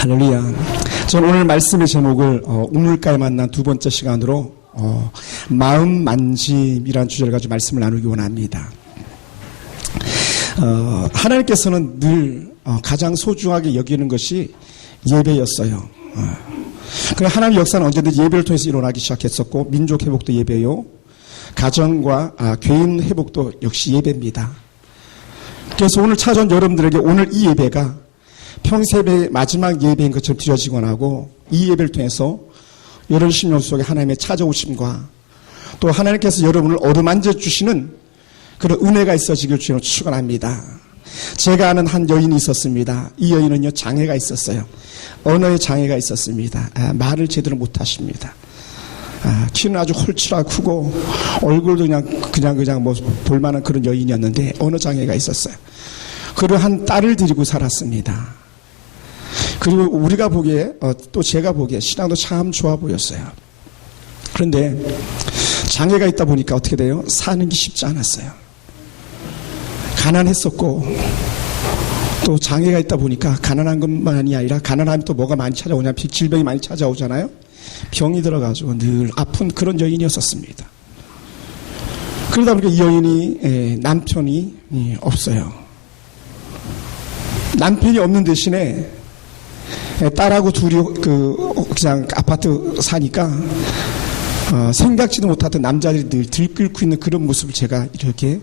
할렐루야. 저는 오늘 말씀의 제목을 우물가에 만난 두 번째 시간으로 마음 만짐이라는 주제를 가지고 말씀을 나누기 원합니다. 하나님께서는 늘 가장 소중하게 여기는 것이 예배였어요. 그래 하나님 역사는 언제든지 예배를 통해서 일어나기 시작했었고, 민족 회복도 예배요, 가정과 개인 회복도 역시 예배입니다. 그래서 오늘 찾아온 여러분들에게 오늘 이 예배가 평생의 마지막 예배인 것처럼 드려지곤 하고, 이 예배를 통해서 여러분 심령 속에 하나님의 찾아오심과 또 하나님께서 여러분을 어루만져 주시는 그런 은혜가 있어지길 주로 축원합니다. 제가 아는 한 여인이 있었습니다. 이 여인은요, 장애가 있었어요. 언어의 장애가 있었습니다. 말을 제대로 못하십니다. 키는 아주 홀치라 크고 얼굴도 그냥 뭐 볼만한 그런 여인이었는데 언어 장애가 있었어요. 그러한 딸을 데리고 살았습니다. 그리고 우리가 보기에 또 제가 보기에 신앙도 참 좋아 보였어요. 그런데 장애가 있다 보니까 어떻게 돼요? 사는 게 쉽지 않았어요. 가난했었고, 또 장애가 있다 보니까 가난한 것만이 아니라 가난하면 또 뭐가 많이 찾아오냐면 질병이 많이 찾아오잖아요. 병이 들어가지고 늘 아픈 그런 여인이었었습니다. 그러다 보니까 이 여인이 남편이 없어요. 남편이 없는 대신에 딸하고 둘이 그냥 아파트 사니까 생각지도 못했던 남자들이 늘 들끓고 있는 그런 모습을 제가 이렇게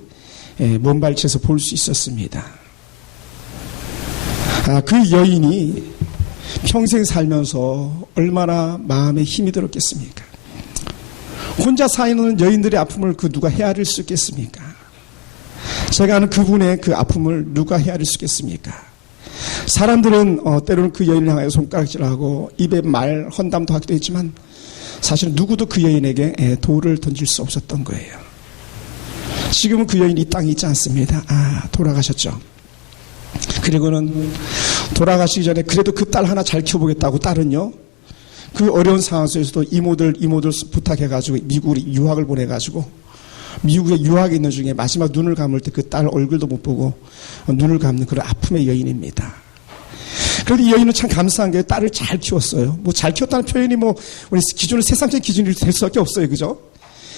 먼발치에서 볼 수 있었습니다. 그 여인이 평생 살면서 얼마나 마음에 힘이 들었겠습니까? 혼자 사는 여인들의 아픔을 누가 헤아릴 수 있겠습니까? 제가 아는 그분의 그 아픔을 누가 헤아릴 수 있겠습니까? 사람들은 때로는 그 여인을 향하여 손가락질하고 입에 말 헌담도 하기도 했지만, 사실 누구도 그 여인에게 돌을 던질 수 없었던 거예요. 지금은 그 여인이 이 땅에 있지 않습니다. 돌아가셨죠. 그리고는 돌아가시기 전에 그래도 그 딸 하나 잘 키워보겠다고 딸은요, 그 어려운 상황 속에서도 이모들 부탁해가지고 미국으로 유학을 보내가지고, 미국에 유학에 있는 중에 마지막 눈을 감을 때 그 딸 얼굴도 못 보고 눈을 감는 그런 아픔의 여인입니다. 그런데 이 여인은 참 감사한 게 딸을 잘 키웠어요. 뭐 잘 키웠다는 표현이 우리 기준은 세상적인 기준이 될 수밖에 없어요. 그죠?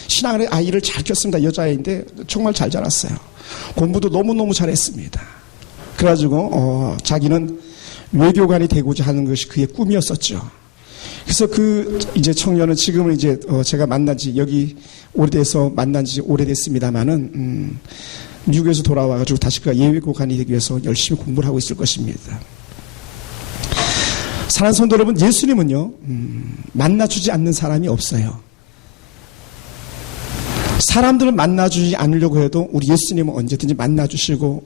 신앙의 아이를 잘 키웠습니다. 여자아이인데 정말 잘 자랐어요. 공부도 너무너무 잘했습니다. 그래가지고 자기는 외교관이 되고자 하는 것이 그의 꿈이었었죠. 그래서 이제 청년은 지금은 이제 제가 만난 지 여기 오래돼서 만난 지 오래됐습니다만은 미국에서 돌아와가지고 다시 그가 예외고관이 되기 위해서 열심히 공부를 하고 있을 것입니다. 사랑하는 성도 여러분, 예수님은요, 만나주지 않는 사람이 없어요. 사람들은 만나주지 않으려고 해도 우리 예수님은 언제든지 만나주시고,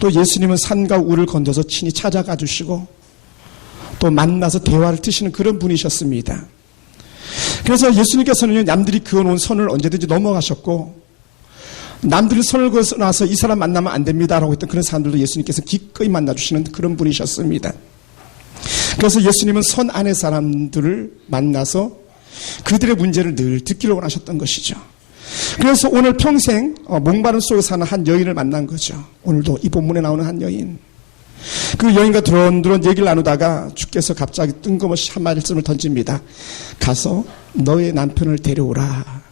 또 예수님은 산과 우를 건너서 친히 찾아가 주시고, 또 만나서 대화를 트시는 그런 분이셨습니다. 그래서 예수님께서는 남들이 그어놓은 선을 언제든지 넘어가셨고, 남들이 선을 그어놔서 이 사람 만나면 안 됩니다라고 했던 그런 사람들도 예수님께서 기꺼이 만나주시는 그런 분이셨습니다. 그래서 예수님은 선 안의 사람들을 만나서 그들의 문제를 늘 듣기를 원하셨던 것이죠. 그래서 오늘 평생 목마름 속에 사는 한 여인을 만난 거죠. 오늘도 이 본문에 나오는 한 여인. 그 여인과 드론드론 얘기를 나누다가 주께서 갑자기 뜬금없이 한 말씀을 던집니다. 가서 너의 남편을 데려오라.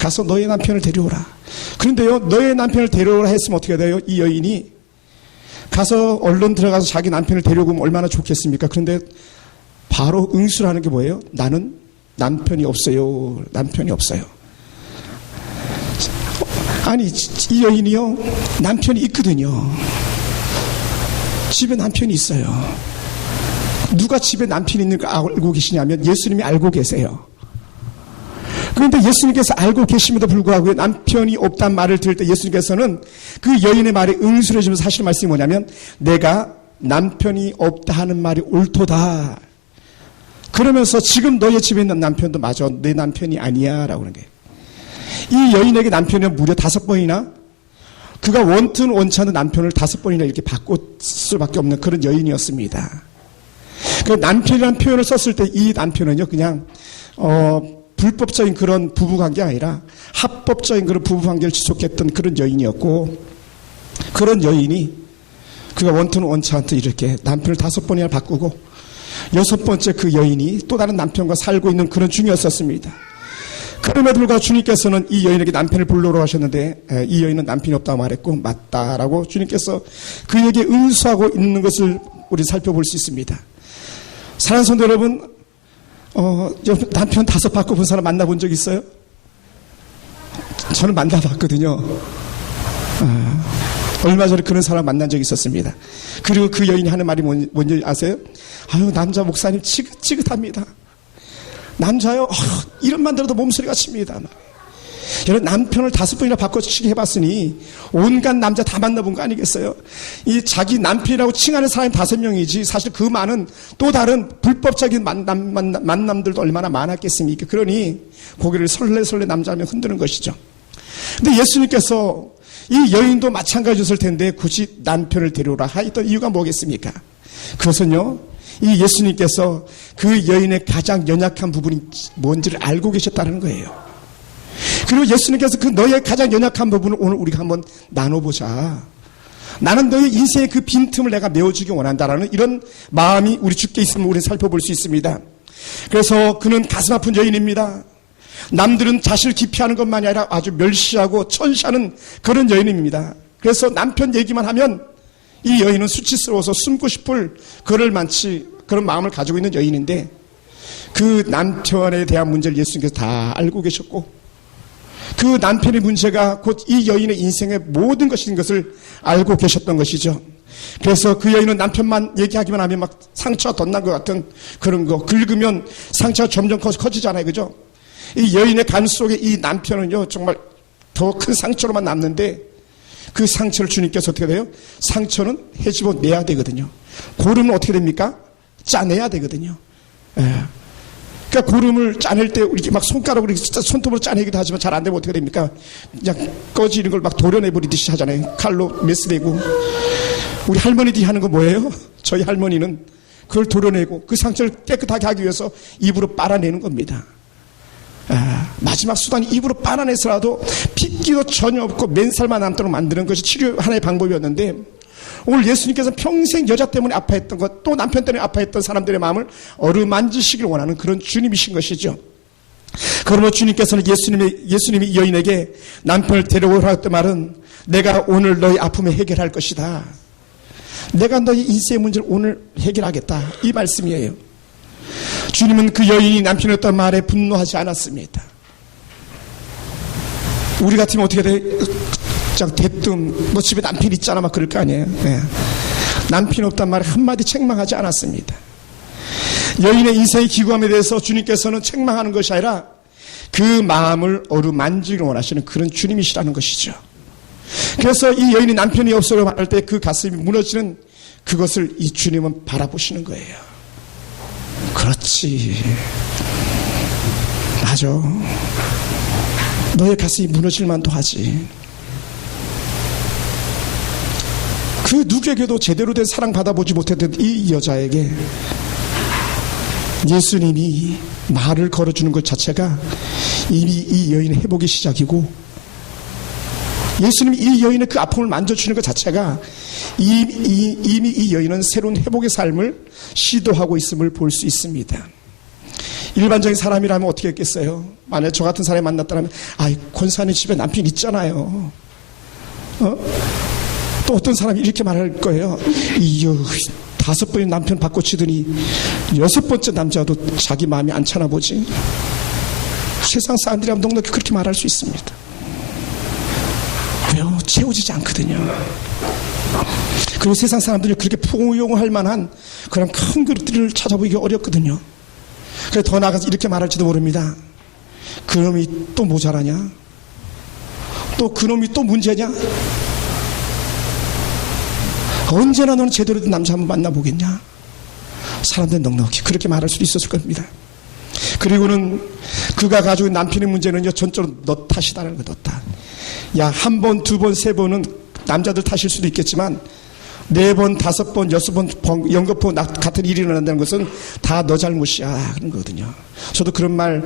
가서 너의 남편을 데려오라. 그런데요, 너의 남편을 데려오라 했으면 어떻게 돼요? 이 여인이 가서 얼른 들어가서 자기 남편을 데려오면 얼마나 좋겠습니까? 그런데 바로 응수를 하는 게 뭐예요? 나는 남편이 없어요. 남편이 없어요. 아니, 이 여인이요, 남편이 있거든요. 집에 남편이 있어요. 누가 집에 남편이 있는 거 알고 계시냐면 예수님이 알고 계세요. 그런데 예수님께서 알고 계심에도 불구하고 남편이 없단 말을 들을 때 예수님께서는 그 여인의 말에 응수를 해주면서 하시는 말씀이 뭐냐면, 내가 남편이 없다 하는 말이 옳도다. 그러면서 지금 너의 집에 있는 남편도 맞아, 내 남편이 아니야 라고 하는 거예요. 이 여인에게 남편이 무려 5번이나, 그가 원튼 원치 않는 남편을 5번이나 이렇게 바꿀 수밖에 없는 그런 여인이었습니다. 그 남편이라는 표현을 썼을 때 이 남편은요, 그냥 불법적인 그런 부부관계가 아니라 합법적인 그런 부부관계를 지속했던 그런 여인이었고, 그런 여인이 그가 원투는 원치 않듯 이렇게 남편을 5번이나 바꾸고 6번째 그 여인이 또 다른 남편과 살고 있는 그런 중이었었습니다. 그럼에도 불구하고 주님께서는 이 여인에게 남편을 불러오라고 하셨는데 이 여인은 남편이 없다고 말했고 맞다라고 주님께서 그에게 응수하고 있는 것을 우리 살펴볼 수 있습니다. 사랑하는 성도 여러분, 남편 5 바꿔본 사람 만나본 적 있어요? 저는 만나봤거든요. 얼마 전에 그런 사람 만난 적이 있었습니다. 그리고 그 여인이 하는 말이 뭔지 아세요? 아유, 남자 목사님 지긋지긋합니다. 남자요, 이름만 들어도 몸소리가 칩니다. 여러분, 남편을 5번이나 바꿔치기 해봤으니 온갖 남자 다 만나본 거 아니겠어요? 이 자기 남편이라고 칭하는 사람이 5명이지 사실 그 많은 또 다른 불법적인 만남들도 얼마나 많았겠습니까? 그러니 고개를 설레설레 남자면 흔드는 것이죠. 근데 예수님께서 이 여인도 마찬가지였을 텐데 굳이 남편을 데려오라 하였던 이유가 뭐겠습니까? 그것은요, 이 예수님께서 그 여인의 가장 연약한 부분이 뭔지를 알고 계셨다는 거예요. 그리고 예수님께서 그 너의 가장 연약한 부분을 오늘 우리가 한번 나눠보자. 나는 너의 인생의 그 빈틈을 내가 메워주기 원한다라는 이런 마음이 우리 주께 있으면 우리는 살펴볼 수 있습니다. 그래서 그는 가슴 아픈 여인입니다. 남들은 자신을 기피하는 것만이 아니라 아주 멸시하고 천시하는 그런 여인입니다. 그래서 남편 얘기만 하면 이 여인은 수치스러워서 숨고 싶을 그런 마음을 가지고 있는 여인인데 그 남편에 대한 문제를 예수님께서 다 알고 계셨고 그 남편의 문제가 곧 이 여인의 인생의 모든 것인 것을 알고 계셨던 것이죠. 그래서 그 여인은 남편만 얘기하기만 하면 막 상처가 덧난 것 같은 그런 거, 긁으면 상처가 점점 커지잖아요. 그죠? 이 여인의 간 속에 이 남편은요, 정말 더 큰 상처로만 남는데 그 상처를 주님께서 어떻게 돼요? 상처는 헤집어 내야 되거든요. 고름은 어떻게 됩니까? 짜내야 되거든요. 그러니까 고름을 짜낼 때 이렇게 막 손가락으로 손톱으로 짜내기도 하지만 잘 안 되면 어떻게 됩니까? 그냥 꺼지는 걸 막 도려내버리듯이 하잖아요. 칼로 메스내고. 우리 할머니들이 하는 거 뭐예요? 저희 할머니는 그걸 도려내고 그 상처를 깨끗하게 하기 위해서 입으로 빨아내는 겁니다. 마지막 수단이 입으로 빨아내서라도 핏기도 전혀 없고 맨살만 남도록 만드는 것이 치료 하나의 방법이었는데 오늘 예수님께서 평생 여자 때문에 아파했던 것, 또 남편 때문에 아파했던 사람들의 마음을 어루만지시길 원하는 그런 주님이신 것이죠. 그러므로 주님께서는 예수님이 이 여인에게 남편을 데려오라 했던 말은 내가 오늘 너의 아픔을 해결할 것이다. 내가 너의 인생의 문제를 오늘 해결하겠다. 이 말씀이에요. 주님은 그 여인이 남편이었던 말에 분노하지 않았습니다. 우리 같으면 어떻게 돼? 대뜸 너 집에 남편 있잖아 막 그럴 거 아니에요. 남편 없단 말에 한마디 책망하지 않았습니다. 여인의 인생의 기구함에 대해서 주님께서는 책망하는 것이 아니라 그 마음을 어루만지기를 원하시는 그런 주님이시라는 것이죠. 그래서 이 여인이 남편이 없어요 말할 때 그 가슴이 무너지는 그것을 이 주님은 바라보시는 거예요. 그렇지, 맞아, 너의 가슴이 무너질 만도 하지. 그 누구에게도 제대로 된 사랑 받아보지 못했던 이 여자에게 예수님이 말을 걸어주는 것 자체가 이미 이 여인의 회복의 시작이고 예수님이 이 여인의 그 아픔을 만져주는 것 자체가 이미 이 여인은 새로운 회복의 삶을 시도하고 있음을 볼 수 있습니다. 일반적인 사람이라면 어떻게 했겠어요? 만약에 저 같은 사람이 만났다면 권사님 집에 남편 있잖아요. 또 어떤 사람이 이렇게 말할 거예요. 5번의 남편 바꿔치더니 6번째 남자도 자기 마음이 안 차나 보지. 세상 사람들이라면 넉넉히 그렇게 말할 수 있습니다. 왜요? 채워지지 않거든요. 그리고 세상 사람들이 그렇게 포용할 만한 그런 큰 그릇들을 찾아보기가 어렵거든요. 그래서 더 나아가서 이렇게 말할지도 모릅니다. 그놈이 또 모자라냐? 또 그놈이 또 문제냐? 언제나 너는 제대로 된 남자 한번 만나보겠냐? 사람들은 넉넉히 그렇게 말할 수도 있었을 겁니다. 그리고는 그가 가지고 있는 남편의 문제는요, 전적으로 너 탓이다라는 거, 너 탓. 야, 1번, 2번, 3번은 남자들 탓일 수도 있겠지만 4번, 5번, 6번 연거푸 같은 일이 일어난다는 것은 다 너 잘못이야 그런 거거든요. 저도 그런 말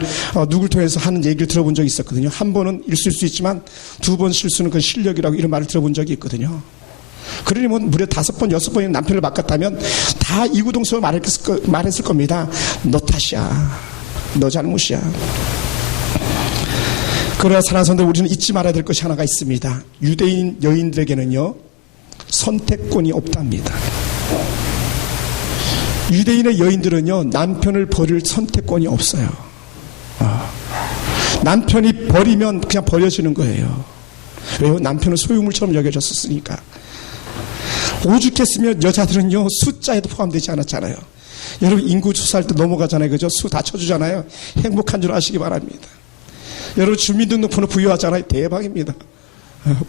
누굴 통해서 하는 얘기를 들어본 적이 있었거든요. 1번은 있을 수 있지만 2번 실수는 그건 실력이라고 이런 말을 들어본 적이 있거든요. 그러니 뭐 무려 5번, 6번이나 남편을 바꿨다면 다 이구동성으로 말했을 겁니다. 너 탓이야. 너 잘못이야. 그러나 사랑하는 성도들, 우리는 잊지 말아야 될 것이 하나가 있습니다. 유대인 여인들에게는요, 선택권이 없답니다. 유대인의 여인들은요, 남편을 버릴 선택권이 없어요. 남편이 버리면 그냥 버려지는 거예요. 왜요? 남편은 소유물처럼 여겨졌었으니까. 오죽했으면 여자들은요, 숫자에도 포함되지 않았잖아요. 여러분, 인구 조사할 때 넘어가잖아요. 그죠? 수 다 쳐주잖아요. 행복한 줄 아시기 바랍니다. 여러분, 주민등록번호 부여하잖아요. 대박입니다.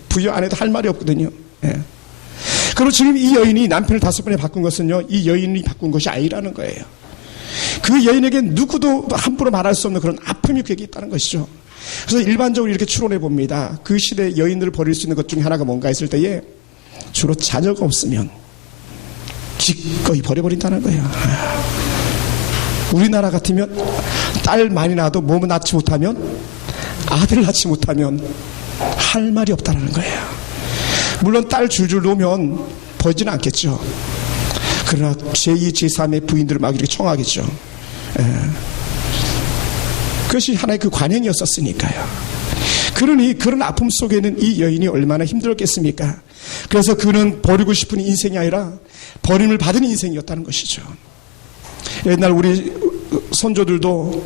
부여 안 해도 할 말이 없거든요. 예. 그리고 지금 이 여인이 남편을 5번에 바꾼 것은요, 이 여인이 바꾼 것이 아니라는 거예요. 그 여인에게 누구도 함부로 말할 수 없는 그런 아픔이 그에게 있다는 것이죠. 그래서 일반적으로 이렇게 추론해 봅니다. 그 시대 여인들을 버릴 수 있는 것 중에 하나가 뭔가 했을 때에 주로 자녀가 없으면 기꺼이 버려버린다는 거예요. 우리나라 같으면 딸 많이 낳아도 몸을 낳지 못하면, 아들 낳지 못하면 할 말이 없다는 거예요. 물론 딸 줄줄 놓으면 버리지는 않겠죠. 그러나 제2, 제3의 부인들을 막 이렇게 청하겠죠. 그것이 하나의 그 관행이었었으니까요. 그러니 그런 아픔 속에는 이 여인이 얼마나 힘들었겠습니까? 그래서 그는 버리고 싶은 인생이 아니라 버림을 받은 인생이었다는 것이죠. 옛날 우리 선조들도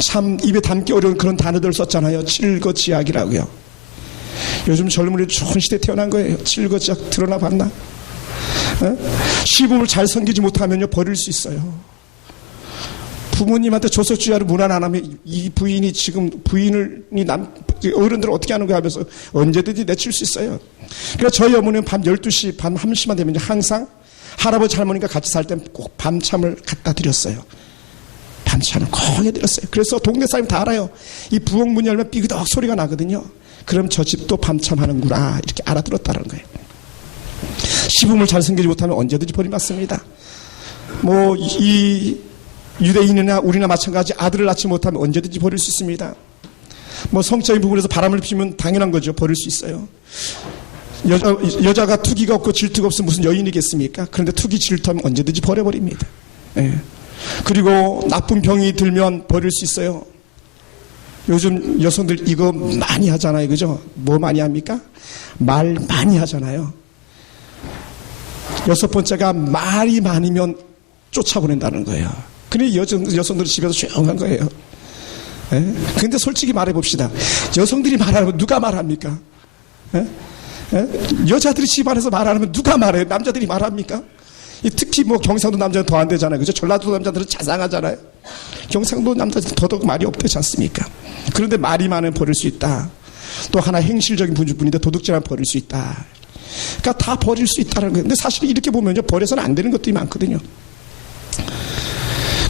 참 입에 담기 어려운 그런 단어들을 썼잖아요. 칠거지약이라고요. 요즘 젊은이들 좋은 시대에 태어난 거예요. 칠거지약 들어나 봤나? 시부모를 잘 섬기지 못하면요, 버릴 수 있어요. 부모님한테 조석주야를 문안 안 하면 이 부인이 지금 어른들을 어떻게 하는 거야 하면서 언제든지 내칠 수 있어요. 그래서 저희 어머니는 밤 12시, 밤 1시만 되면 항상 할아버지 할머니가 같이 살 땐 꼭 밤참을 갖다 드렸어요. 밤참을 꼭 해드렸어요. 그래서 동네 사람이 다 알아요. 이 부엌 문 열면 삐그덕 소리가 나거든요. 그럼 저 집도 밤참 하는구나, 이렇게 알아들었다는 거예요. 시부모를 잘 섬기지 못하면 언제든지 버림받습니다. 뭐 이 유대인이나 우리나 마찬가지, 아들을 낳지 못하면 언제든지 버릴 수 있습니다. 뭐 성적인 부분에서 바람을 피우면 당연한 거죠. 버릴 수 있어요. 여자가 투기가 없고 질투가 없으면 무슨 여인이겠습니까? 그런데 투기 질투하면 언제든지 버려버립니다. 예. 그리고 나쁜 병이 들면 버릴 수 있어요. 요즘 여성들 이거 많이 하잖아요. 그죠? 뭐 많이 합니까? 말 많이 하잖아요. 6번째가 말이 많으면 쫓아보낸다는 거예요. 그러니 여성들이 집에서 조용한 거예요. 예? 근데 솔직히 말해봅시다. 여성들이 말하면 누가 말합니까? 예? 예? 여자들이 집 안에서 말하면 누가 말해요? 남자들이 말합니까? 특히 뭐 경상도 남자는 더 안 되잖아요. 그죠? 전라도 남자들은 자상하잖아요. 경상도 남자들은 더더욱 말이 없대지 않습니까? 그런데 말이 많으면 버릴 수 있다. 또 하나 행실적인 분인데 도둑질하면 버릴 수 있다. 그러니까 다 버릴 수 있다는 거예요. 근데 사실 이렇게 보면요, 버려서는 안 되는 것들이 많거든요.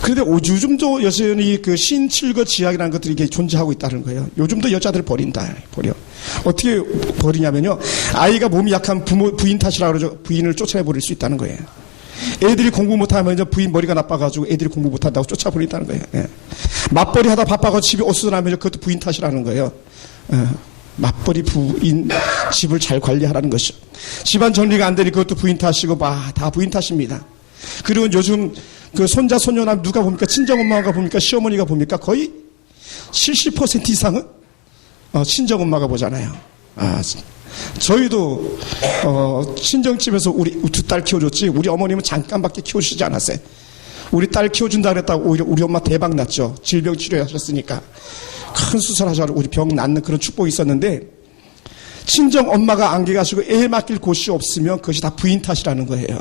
그런데 요즘도 여전히 그 신칠거지약이라는 것들이 이게 존재하고 있다는 거예요. 요즘도 여자들 버린다. 버려. 어떻게 버리냐면요, 아이가 몸이 약한 부인 탓이라고 그러죠. 부인을 쫓아내 버릴 수 있다는 거예요. 애들이 공부 못하면 이제 부인 머리가 나빠가지고 애들이 공부 못한다고 쫓아버린다는 거예요. 예. 맞벌이 하다 바빠가지고 집에 어수선하면 그것도 부인 탓이라는 거예요. 예. 맞벌이 부인 집을 잘 관리하라는 것이죠. 집안 정리가 안 되니 그것도 부인 탓이고 다 부인 탓입니다. 그리고 요즘 그 손자 손녀나 누가 봅니까? 친정엄마가 봅니까? 시어머니가 봅니까? 거의 70% 이상은 친정엄마가 보잖아요. 저희도 친정집에서 우리 두 딸 키워줬지 우리 어머님은 잠깐밖에 키워주시지 않았어요. 우리 딸 키워준다 그랬다고 오히려 우리 엄마 대박 났죠. 질병 치료하셨으니까 큰 수술하셔서 우리 병 낫는 그런 축복이 있었는데, 친정 엄마가 안개 가시고 애 맡길 곳이 없으면 그것이 다 부인 탓이라는 거예요.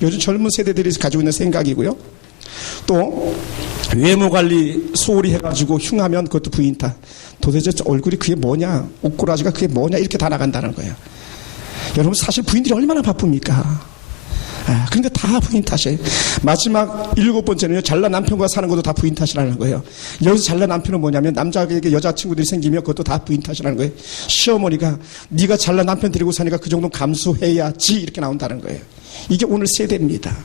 요즘 젊은 세대들이 가지고 있는 생각이고요. 또 외모 관리 소홀히 해가지고 흉하면 그것도 부인 탓. 도대체 얼굴이 그게 뭐냐, 옷꼬라지가 그게 뭐냐, 이렇게 다 나간다는 거예요. 여러분, 사실 부인들이 얼마나 바쁩니까? 그런데 다 부인 탓이에요. 마지막 7번째는요, 잘난 남편과 사는 것도 다 부인 탓이라는 거예요. 여기서 잘난 남편은 뭐냐면, 남자에게 여자친구들이 생기면 그것도 다 부인 탓이라는 거예요. 시어머니가 네가 잘난 남편 데리고 사니까 그 정도는 감수해야지, 이렇게 나온다는 거예요. 이게 오늘 세대입니다.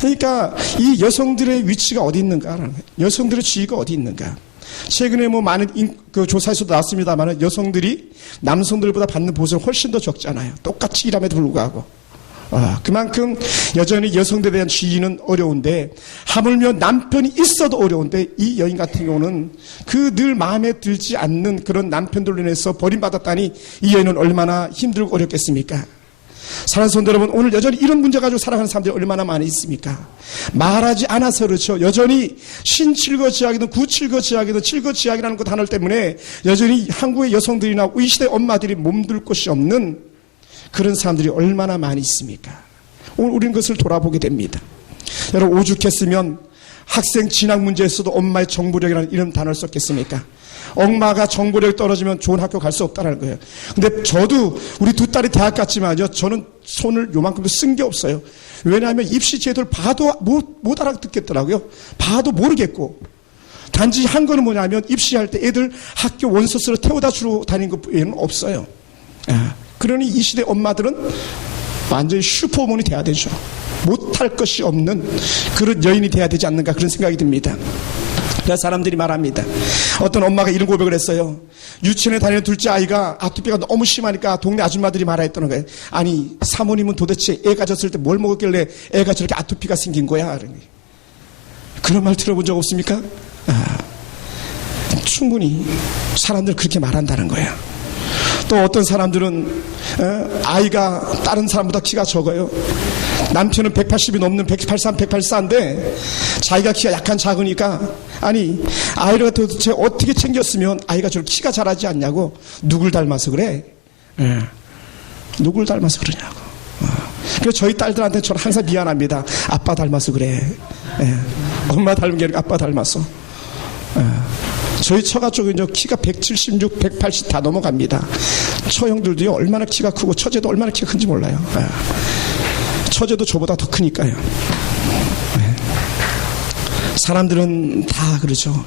그러니까 이 여성들의 위치가 어디 있는가라는 거예요. 여성들의 지위가 어디 있는가. 최근에 뭐 많은 그 조사에서도 나왔습니다만 여성들이 남성들보다 받는 보수는 훨씬 더 적잖아요. 똑같이 일함에도 불구하고. 그만큼 여전히 여성들에 대한 지위는 어려운데, 하물며 남편이 있어도 어려운데, 이 여인 같은 경우는 그 늘 마음에 들지 않는 그런 남편들로 인해서 버림받았다니 이 여인은 얼마나 힘들고 어렵겠습니까? 사랑하는 성도 여러분, 오늘 여전히 이런 문제 가지고 살아가는 사람들이 얼마나 많이 있습니까? 말하지 않아서 그렇죠. 여전히 신칠거지약이든 구칠거지약이든 칠거지약이라는 그 단어 때문에 여전히 한국의 여성들이나 이 시대 엄마들이 몸둘 곳이 없는 그런 사람들이 얼마나 많이 있습니까? 오늘 우리는 그것을 돌아보게 됩니다. 여러분, 오죽했으면 학생 진학 문제에서도 엄마의 정보력이라는 이런 단어를 썼겠습니까? 엄마가 정보력이 떨어지면 좋은 학교 갈 수 없다는 거예요. 근데 저도 우리 두 딸이 대학 갔지만요, 저는 손을 요만큼도 쓴 게 없어요. 왜냐하면 입시 제도를 봐도 못 알아듣겠더라고요. 봐도 모르겠고. 단지 한 거는 뭐냐면 입시할 때 애들 학교 원서스를 태워다 주러 다니는 것 외에는 없어요. 그러니 이 시대 엄마들은 완전히 슈퍼우먼이 돼야 되죠. 못할 것이 없는 그런 여인이 돼야 되지 않는가, 그런 생각이 듭니다. 그래서 사람들이 말합니다. 어떤 엄마가 이런 고백을 했어요. 유치원에 다니는 둘째 아이가 아토피가 너무 심하니까 동네 아줌마들이 말했다는 거예요. 아니, 사모님은 도대체 애 가졌을 때 뭘 먹었길래 애가 저렇게 아토피가 생긴 거야? 그런 말 들어본 적 없습니까? 충분히 사람들 그렇게 말한다는 거야. 또 어떤 사람들은 아이가 다른 사람보다 키가 적어요. 남편은 180이 넘는 183, 184인데 자기가 키가 약간 작으니까, 아니, 아이를 도대체 어떻게 챙겼으면 아이가 저렇게 키가 자라지 않냐고. 누굴 닮아서 그래? 누굴 닮아서 그러냐고. 그래서 저희 딸들한테 저는 항상 미안합니다. 아빠 닮아서 그래. 엄마 닮은 게 아니라 아빠 닮아서. 저희 처가 쪽은 키가 176, 180 다 넘어갑니다. 처형들도요, 얼마나 키가 크고 처제도 얼마나 키가 큰지 몰라요. 처제도 저보다 더 크니까요. 사람들은 다 그러죠.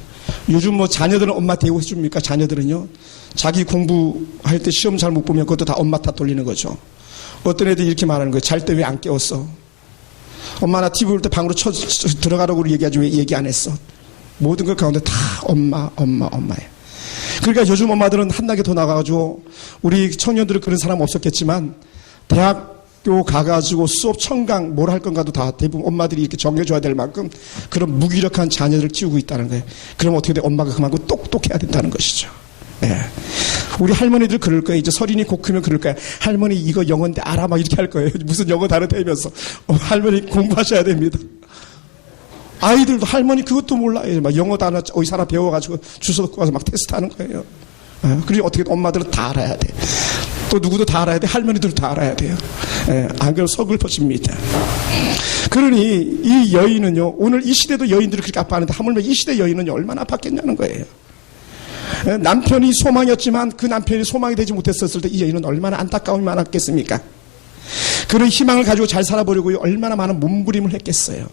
요즘 뭐 자녀들은 엄마 대우해 줍니까? 자녀들은요, 자기 공부할 때 시험 잘 못 보면 그것도 다 엄마 탓 돌리는 거죠. 어떤 애들이 이렇게 말하는 거예요. 잘 때 왜 안 깨웠어? 엄마 나 TV 볼 때 방으로 들어가라고 얘기하지 왜 얘기 안 했어? 모든 것 가운데 다 엄마예요. 그러니까 요즘 엄마들은 한나게 더 나가가지고, 우리 청년들은 그런 사람 없었겠지만 대학교 가가지고 수업 청강 뭘 할 건가도 다 대부분 엄마들이 이렇게 정해줘야 될 만큼 그런 무기력한 자녀들을 키우고 있다는 거예요. 그럼 어떻게 돼? 엄마가 그만큼 똑똑해야 된다는 것이죠. 우리 할머니들 그럴 거예요. 이제 서린이 곧 크면 그럴 거예요. 할머니 이거 영어인데 알아? 막 이렇게 할 거예요. 무슨 영어 단어 대면서 할머니 공부하셔야 됩니다. 아이들도 할머니 그것도 몰라요. 막 영어 단어 어디서 하나 배워가지고 주소 듣고 와서 막 테스트하는 거예요. 그리고 어떻게 엄마들은 다 알아야 돼. 또 누구도 다 알아야 돼. 할머니들도 다 알아야 돼요. 안 그러면 서글퍼집니다. 그러니 이 여인은요, 오늘 이 시대도 여인들을 그렇게 아파하는데 하물며 이 시대 여인은 얼마나 아팠겠냐는 거예요. 남편이 소망이었지만 그 남편이 소망이 되지 못했었을 때 이 여인은 얼마나 안타까움이 많았겠습니까? 그런 희망을 가지고 잘 살아보려고 얼마나 많은 몸부림을 했겠어요.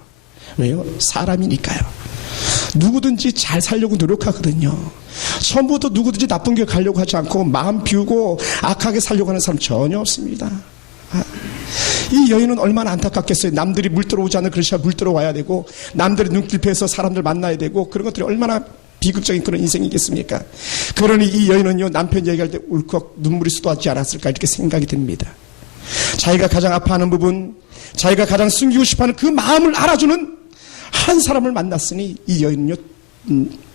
왜요? 사람이니까요. 누구든지 잘 살려고 노력하거든요. 처음부터 누구든지 나쁜 길 가려고 하지 않고 마음 비우고 악하게 살려고 하는 사람 전혀 없습니다. 이 여인은 얼마나 안타깝겠어요. 남들이 물 들어오지 않는 그런 시간 물 들어와야 되고, 남들의 눈길패에서 사람들 만나야 되고, 그런 것들이 얼마나 비극적인 그런 인생이겠습니까? 그러니 이 여인은요, 남편 얘기할 때 울컥 눈물이 쏟아지지 않았을까, 이렇게 생각이 듭니다. 자기가 가장 아파하는 부분, 자기가 가장 숨기고 싶어하는 그 마음을 알아주는 한 사람을 만났으니 이 여인은요,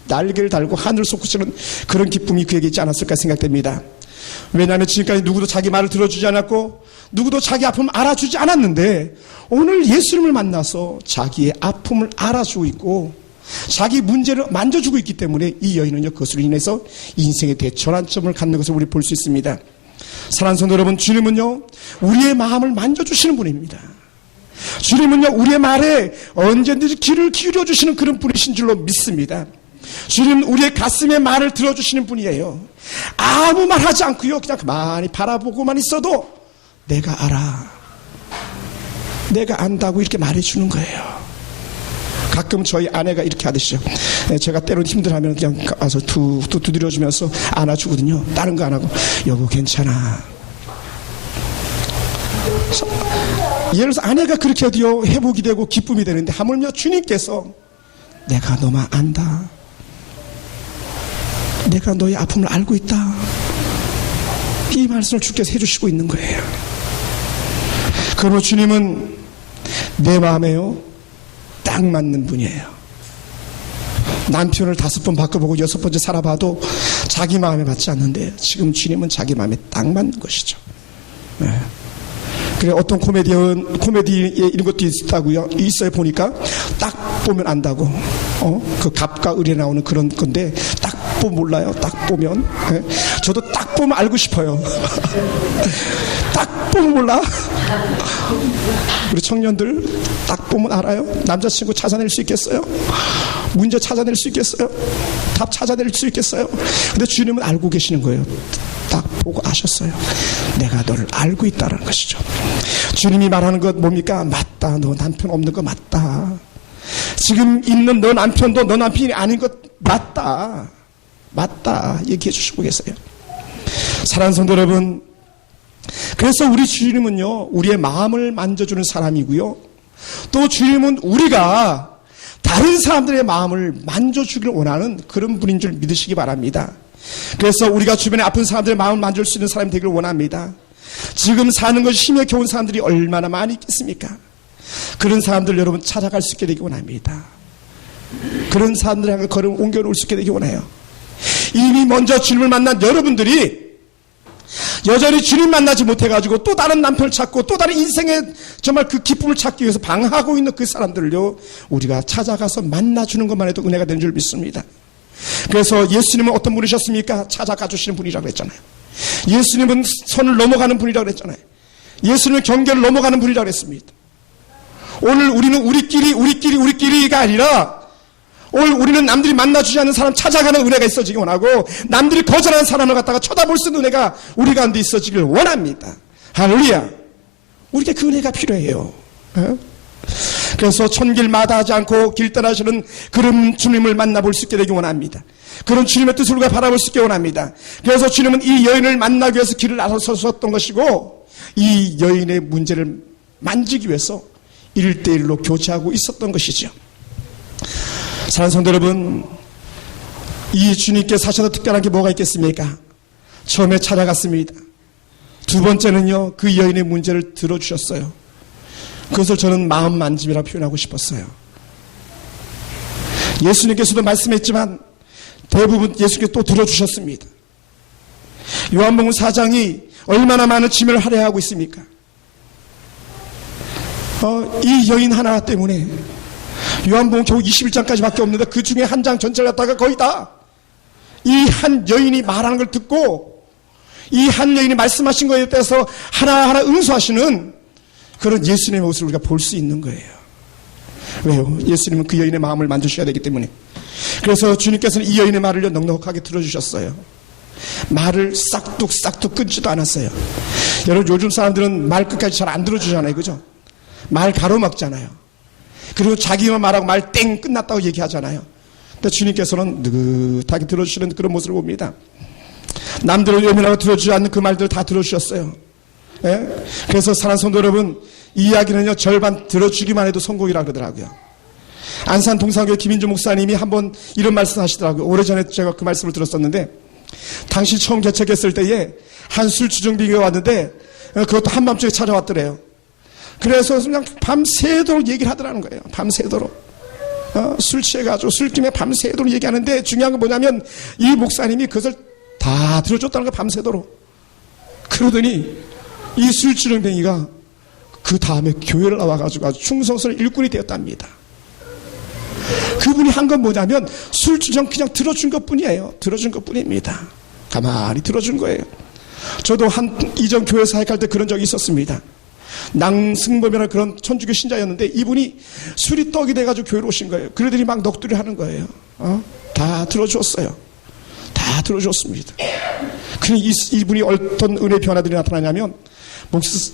날개를 달고 하늘을 솟구치는 그런 기쁨이 그에게 있지 않았을까 생각됩니다. 왜냐하면 지금까지 누구도 자기 말을 들어주지 않았고 누구도 자기 아픔을 알아주지 않았는데, 오늘 예수님을 만나서 자기의 아픔을 알아주고 있고 자기 문제를 만져주고 있기 때문에 이 여인은요, 그것으로 인해서 인생의 대전환점을 갖는 것을 우리 볼 수 있습니다. 사랑하는 성도 여러분, 주님은요, 우리의 마음을 만져주시는 분입니다. 주님은요, 우리의 말에 언제든지 귀를 기울여 주시는 그런 분이신 줄로 믿습니다. 주님은 우리의 가슴에 말을 들어주시는 분이에요. 아무 말 하지 않고요, 그냥 가만히 바라보고만 있어도 내가 알아, 내가 안다고 이렇게 말해주는 거예요. 가끔 저희 아내가 이렇게 하듯이요, 제가 때론 힘들어하면 그냥 가서 툭툭 두드려주면서 안아주거든요. 다른 거 안 하고, 여보 괜찮아. 예를 들어서 아내가 그렇게 해도요, 회복이 되고 기쁨이 되는데, 하물며 주님께서 내가 너만 안다, 내가 너의 아픔을 알고 있다. 이 말씀을 주께서 해주시고 있는 거예요. 그러므로 주님은 내 마음에요 딱 맞는 분이에요. 남편을 5번 바꿔보고 6번째 살아봐도 자기 마음에 맞지 않는데 지금 주님은 자기 마음에 딱 맞는 것이죠. 네. 그래, 어떤 코미디에 이런 것도 있다고요. 있어요. 보니까 딱 보면 안다고. 그 갑과 을에 나오는 그런 건데 딱 보면 몰라요. 딱 보면. 네. 저도 딱 보면 알고 싶어요. 딱 보면 몰라. 우리 청년들 딱 보면 알아요. 남자친구 찾아낼 수 있겠어요? 문제 찾아낼 수 있겠어요? 답 찾아낼 수 있겠어요? 근데 주님은 알고 계시는 거예요. 딱 보고 아셨어요. 내가 너를 알고 있다는 것이죠. 주님이 말하는 것 뭡니까? 맞다. 너 남편 없는 거 맞다. 지금 있는 너 남편도 너 남편이 아닌 것 맞다. 맞다. 얘기해 주시고 계세요. 사랑하는 성도 여러분, 그래서 우리 주님은요 우리의 마음을 만져주는 사람이고요, 또 주님은 우리가 다른 사람들의 마음을 만져주기를 원하는 그런 분인 줄 믿으시기 바랍니다. 그래서 우리가 주변에 아픈 사람들의 마음을 만질 수 있는 사람이 되기를 원합니다. 지금 사는 것이 힘에 겨운 사람들이 얼마나 많이 있겠습니까? 그런 사람들 여러분 찾아갈 수 있게 되기 원합니다. 그런 사람들을 향해 걸음 옮겨놓을 수 있게 되기 원해요. 이미 먼저 주님을 만난 여러분들이 여전히 주님 만나지 못해가지고 또 다른 남편을 찾고 또 다른 인생의 정말 그 기쁨을 찾기 위해서 방황하고 있는 그 사람들을요 우리가 찾아가서 만나주는 것만 해도 은혜가 되는 줄 믿습니다. 그래서 예수님은 어떤 분이셨습니까? 찾아가 주시는 분이라고 했잖아요. 예수님은 선을 넘어가는 분이라고 했잖아요. 예수님은 경계를 넘어가는 분이라고 했습니다. 오늘 우리는 우리끼리가 아니라 오늘 우리는 남들이 만나주지 않는 사람 찾아가는 은혜가 있어지기 원하고, 남들이 거절하는 사람을 갖다가 쳐다볼 수 있는 은혜가 우리 가운데 있어지길 원합니다. 할렐루야. 우리에게 그 은혜가 필요해요. 그래서 천길 마다하지 않고 길 떠나시는 그런 주님을 만나볼 수 있게 되기 원합니다. 그런 주님의 뜻을 우리가 바라볼 수 있게 원합니다. 그래서 주님은 이 여인을 만나기 위해서 길을 나서셨던 것이고, 이 여인의 문제를 만지기 위해서 1대1로 교제하고 있었던 것이죠. 사랑하는 성도 여러분, 이 주님께서 하셔도 특별한 게 뭐가 있겠습니까? 처음에 찾아갔습니다. 두 번째는요, 그 여인의 문제를 들어주셨어요. 그것을 저는 마음 만짐이라고 표현하고 싶었어요. 예수님께서도 말씀했지만 대부분 예수님께서 또 들어주셨습니다. 요한복음 4장이 얼마나 많은 짐을 할애하고 있습니까? 이 여인 하나 때문에 요한복음 겨우 21장까지밖에 없는데 그 중에 한 장 전체를 갖다가 거의 다 이 한 여인이 말하는 걸 듣고 이 한 여인이 말씀하신 거에 대해서 하나하나 응수하시는 그런 예수님의 모습을 우리가 볼 수 있는 거예요. 왜요? 예수님은 그 여인의 마음을 만져주셔야 되기 때문에. 그래서 주님께서는 이 여인의 말을 넉넉하게 들어주셨어요. 말을 싹둑 끊지도 않았어요. 여러분, 요즘 사람들은 말 끝까지 잘 안 들어주잖아요. 그죠? 말 가로막잖아요. 그리고 자기만 말하고 말 땡 끝났다고 얘기하잖아요. 근데 주님께서는 느긋하게 들어주시는 그런 모습을 봅니다. 남들을 외면하고 들어주지 않는 그 말들을 다 들어주셨어요. 예? 그래서 사랑하는 성도 여러분, 이 이야기는요 절반 들어주기만 해도 성공이라고 그러더라고요. 안산 동산교회 김인주 목사님이 한번 이런 말씀 하시더라고요. 오래전에 제가 그 말씀을 들었었는데, 당시 처음 개척했을 때에 한 술주정뱅이가 왔는데 그것도 한밤중에 찾아왔더래요. 그래서 그냥 밤새도록 얘기를 하더라는 거예요. 밤새도록. 술 취해가지고 술김에 밤새도록 얘기하는데, 중요한 건 뭐냐면 이 목사님이 그것을 다 들어줬다는 거예요. 밤새도록. 그러더니 이 술주정뱅이가 그 다음에 교회를 나와가지고 아주 충성스러운 일꾼이 되었답니다. 그분이 한 건 뭐냐면 술주정 그냥 들어준 것 뿐이에요. 들어준 것 뿐입니다. 가만히 들어준 거예요. 저도 이전 교회 사역할 때 그런 적이 있었습니다. 낭승범이라는 그런 천주교 신자였는데 이분이 술이 떡이 돼가지고 교회로 오신 거예요. 그러더니 막 넋두리 하는 거예요. 다 들어줬어요. 다 들어줬습니다. 그럼 이분이 어떤 은혜 변화들이 나타나냐면,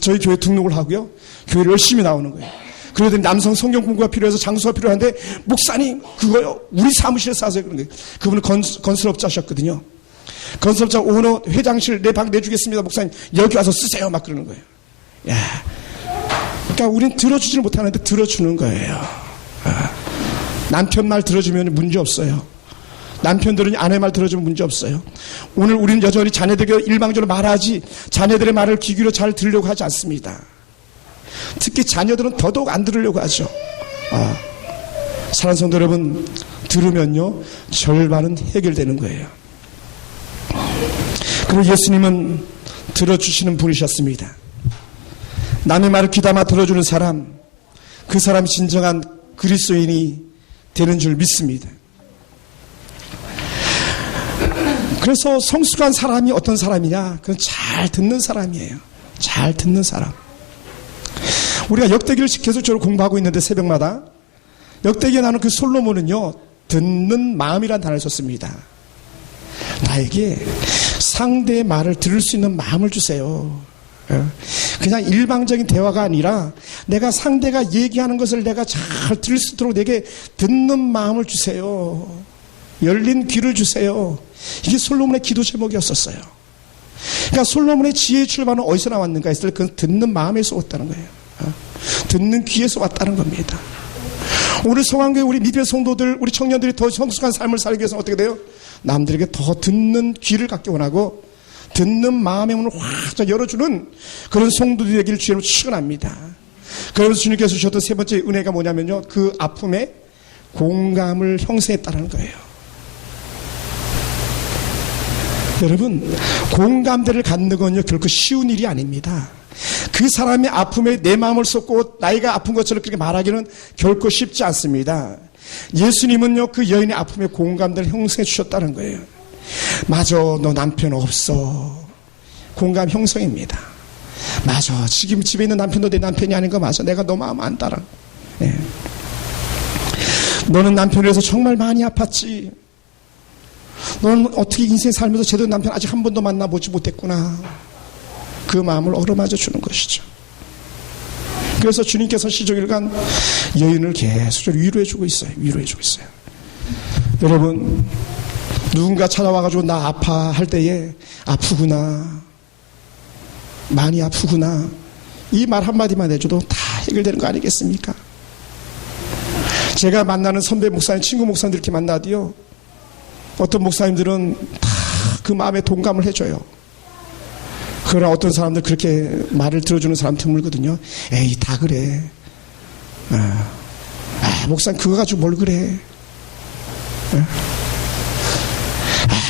저희 교회 등록을 하고요, 교회를 열심히 나오는 거예요. 그러더니 남성 성경 공부가 필요해서 장소가 필요한데, 목사님 그거요 우리 사무실에 싸세요. 그런 거예요. 그분은 건설업자셨거든요. 건설업자 오너 회장실 내 방 내주겠습니다. 목사님 여기 와서 쓰세요. 막 그러는 거예요. 야, 그러니까 우린 들어주지는 못하는데 들어주는 거예요. 남편 말 들어주면 문제 없어요. 남편들은 아내 말 들어주면 문제 없어요. 오늘 우리는 여전히 자녀들에게 일방적으로 말하지 자녀들의 말을 귀 기울여 잘 들으려고 하지 않습니다. 특히 자녀들은 더더욱 안 들으려고 하죠. 사랑하는 성도 여러분, 들으면요 절반은 해결되는 거예요. 그리고 예수님은 들어주시는 분이셨습니다. 남의 말을 귀담아 들어주는 사람, 그 사람이 진정한 그리스도인이 되는 줄 믿습니다. 그래서 성숙한 사람이 어떤 사람이냐? 그건 잘 듣는 사람이에요. 잘 듣는 사람. 우리가 역대기를 계속적으로 공부하고 있는데 새벽마다 역대기에 나오는 그 솔로몬은요 듣는 마음이란 단어를 썼습니다. 나에게 상대의 말을 들을 수 있는 마음을 주세요. 그냥 일방적인 대화가 아니라 내가 상대가 얘기하는 것을 내가 잘 들을 수 있도록 내게 듣는 마음을 주세요. 열린 귀를 주세요. 이게 솔로몬의 기도 제목이었었어요. 그러니까 솔로몬의 지혜의 출발은 어디서 나왔는가 했을 때 그건 듣는 마음에서 왔다는 거예요. 듣는 귀에서 왔다는 겁니다. 오늘 성황교회 우리 믿음의 성도들, 우리 청년들이 더 성숙한 삶을 살기 위해서는 어떻게 돼요? 남들에게 더 듣는 귀를 갖기 원하고 듣는 마음의 문을 확 열어주는 그런 성도들이 되기를 주님으로 축원합니다. 그래서 주님께서 주셨던 세 번째 은혜가 뭐냐면요, 그 아픔에 공감을 형성했다는 거예요. 여러분, 공감대를 갖는 건요 결코 쉬운 일이 아닙니다. 그 사람의 아픔에 내 마음을 쏟고 나이가 아픈 것처럼 그렇게 말하기는 결코 쉽지 않습니다. 예수님은요 그 여인의 아픔에 공감대를 형성해 주셨다는 거예요. 맞아, 너 남편 없어. 공감 형성입니다. 맞아, 지금 집에 있는 남편도 내 남편이 아닌 거 맞아. 내가 너 마음 안다라. 예. 너는 남편을 위해서 정말 많이 아팠지. 너는 어떻게 인생 살면서 제대로 남편 아직 한 번도 만나보지 못했구나. 그 마음을 어루만져 주는 것이죠. 그래서 주님께서 시종일관 여인을 계속 위로해주고 있어요. 위로해주고 있어요. 여러분, 누군가 찾아와가지고 나 아파할 때에 아프구나, 많이 아프구나, 이 말 한마디만 해줘도 다 해결되는 거 아니겠습니까? 제가 만나는 선배 목사님, 친구 목사님들 이렇게 만나도요, 어떤 목사님들은 다 그 마음에 동감을 해줘요. 그러나 어떤 사람들 그렇게 말을 들어주는 사람 드물거든요. 에이, 다 그래. 목사님 그거 가지고 뭘 그래.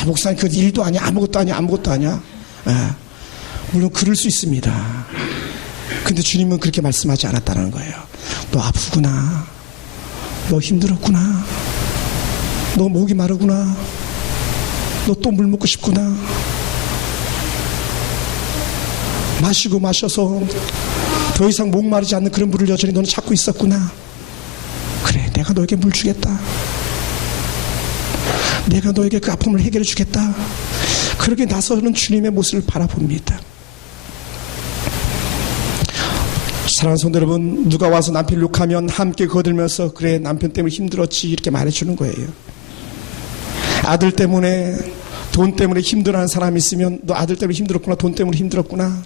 목사님 그 일도 아니야. 아무것도 아니야. 아무것도 아니야. 물론 그럴 수 있습니다. 근데 주님은 그렇게 말씀하지 않았다는 거예요. 너 아프구나. 너 힘들었구나. 너 목이 마르구나. 너 또 물 먹고 싶구나. 마시고 마셔서 더 이상 목마르지 않는 그런 물을 여전히 너는 찾고 있었구나. 그래, 내가 너에게 물 주겠다. 내가 너에게 그 아픔을 해결해 주겠다. 그렇게 나서는 주님의 모습을 바라봅니다. 사랑하는 성도 여러분, 누가 와서 남편을 욕하면 함께 거들면서 그래, 남편 때문에 힘들었지, 이렇게 말해주는 거예요. 아들 때문에, 돈 때문에 힘들어하는 사람이 있으면 너 아들 때문에 힘들었구나, 돈 때문에 힘들었구나.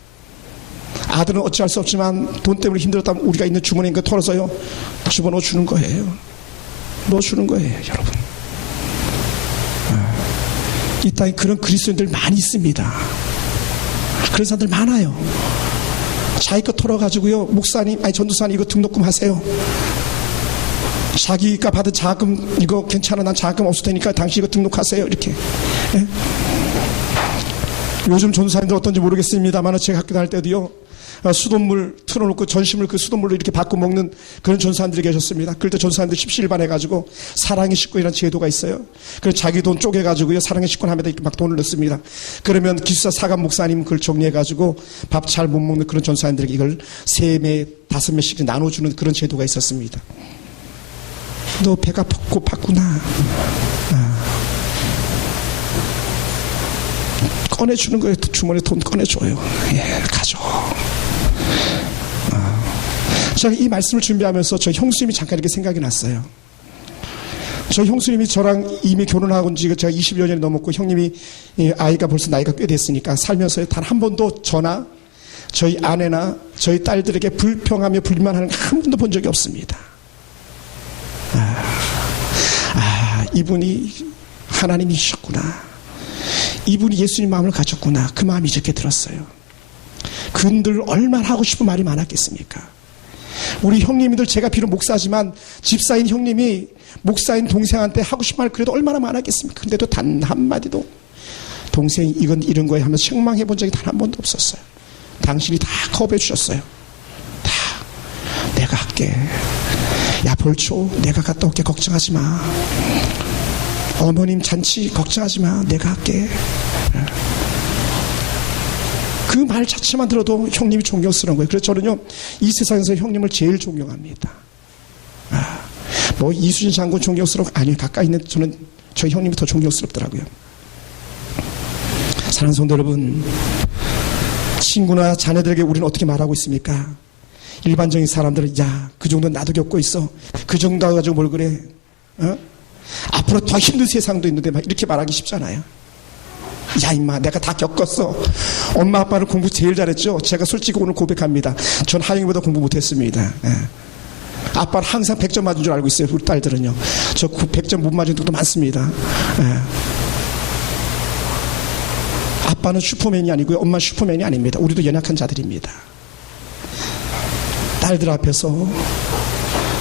아들은 어찌할 수 없지만 돈 때문에 힘들었다면 우리가 있는 주머니에 그 털어서요 집어넣어 주는 거예요. 넣어 주는 거예요, 여러분. 이 땅에 그런 그리스도인들 많이 있습니다. 그런 사람들 많아요. 자기 거 털어가지고요, 목사님, 아니 전도사님 이거 등록금 하세요. 자기가 받은 자금 이거 괜찮아, 난 자금 없을 테니까 당신 이거 등록하세요, 이렇게. 예? 요즘 전도사님들 어떤지 모르겠습니다만 제가 학교 다닐 때도요, 수돗물 틀어놓고 전심을 그 수돗물로 이렇게 받고 먹는 그런 전사님들이 계셨습니다. 그럴 때 전사님들 십시일반 해가지고 사랑의 식권이라는 제도가 있어요. 그래서 자기 돈 쪼개가지고요, 사랑의 식권 하면서 이렇게 막 돈을 넣습니다. 그러면 기숙사 사감 목사님 그걸 정리해가지고 밥 잘 못 먹는 그런 전사님들에게 이걸 3매, 5매씩 나눠주는 그런 제도가 있었습니다. 너 배가 고팠구나. 꺼내주는 거예요. 주머니에 돈 꺼내줘요. 예, 가져. 제가 이 말씀을 준비하면서 저희 형수님이 잠깐 이렇게 생각이 났어요. 저희 형수님이 저랑 이미 결혼하고 지 제가 20여 년이 넘었고, 형님이 아이가 벌써 나이가 꽤 됐으니까 살면서 단 한 번도 저나 저희 아내나 저희 딸들에게 불평하며 불만하는 거 한 번도 본 적이 없습니다. 이분이 하나님이셨구나. 이분이 예수님 마음을 가졌구나. 그 마음이 이렇게 들었어요. 그분들 얼마나 하고 싶은 말이 많았겠습니까? 우리 형님들, 제가 비록 목사지만 집사인 형님이 목사인 동생한테 하고 싶은 말 그래도 얼마나 많았겠습니까? 근데도 단 한마디도 동생이 이건 이런 거에 하면서 책망해 본 적이 단 한 번도 없었어요. 당신이 다 커버해 주셨어요. 다 내가 할게. 야 벌초 내가 갔다 올게. 걱정하지 마. 어머님 잔치 걱정하지 마. 내가 할게. 그 말 자체만 들어도 형님이 존경스러운 거예요. 그래서 저는요 이 세상에서 형님을 제일 존경합니다. 뭐 이수진 장군 존경스러워? 아니요. 가까이 있는 저는 저희 형님이 더 존경스럽더라고요. 사랑하는 성도 여러분, 친구나 자녀들에게 우리는 어떻게 말하고 있습니까? 일반적인 사람들은 야 그 정도는 나도 겪고 있어. 그 정도 가지고 뭘 그래? 앞으로 더 힘든 세상도 있는데 막 이렇게 말하기 쉽잖아요. 야 임마 내가 다 겪었어. 엄마 아빠는 공부 제일 잘했죠. 제가 솔직히 오늘 고백합니다. 전 하영이보다 공부 못했습니다. 아빠는 항상 100점 맞은 줄 알고 있어요. 우리 딸들은요. 저 100점 못 맞은 적도 많습니다. 아빠는 슈퍼맨이 아니고요. 엄마는 슈퍼맨이 아닙니다. 우리도 연약한 자들입니다. 딸들 앞에서